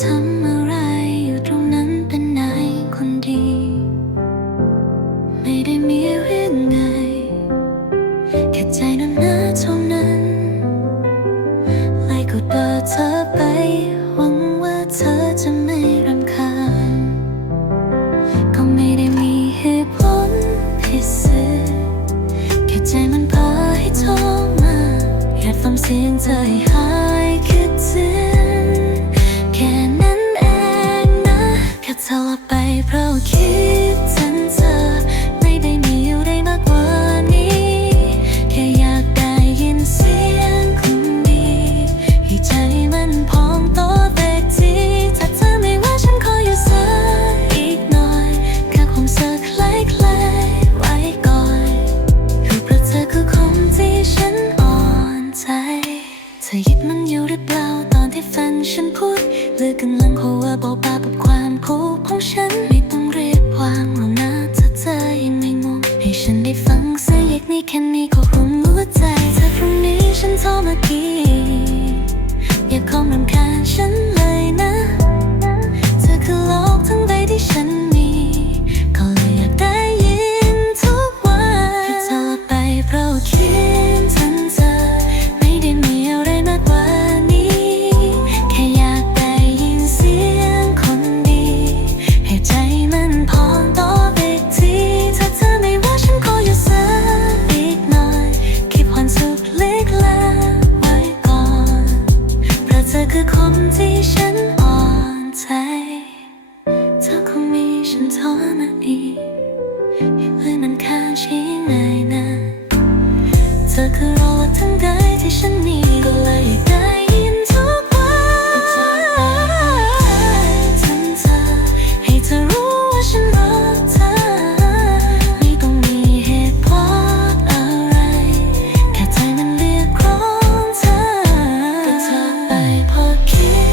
ทำอะไรอยู่ตรงนั้นเป็นนายคนดี ไม่ได้มีเรื่องไงแค่ใจนั้นนะเท่านั้นไล่กดเบอร์เธอไป หวังว่าเธอจะไม่รำคาญ ก็ไม่ได้มีเหตุผลพิเศษแค่ใจมันพาให้ทรมาอยากฟังเสียงเธอให้ เลือกำลังโคว่าบอกบากับความผูกของฉันไม่ต้องเรียกความหรอกนะถ้าเธอยังไม่งงให้ฉันได้ มาอีกอย่าเลยมันค้างใช่ไหมนะเธอคือรอทั้งใดที่ฉันมีก็เลยอยากได้ยินทุกวันถึงเธอให้เธอรู้ว่าฉันรักเธอ ไม่ต้องมีเหตุผลอะไร แค่ใจมันเรียกร้องเธอก็เธอไปเพราะคิด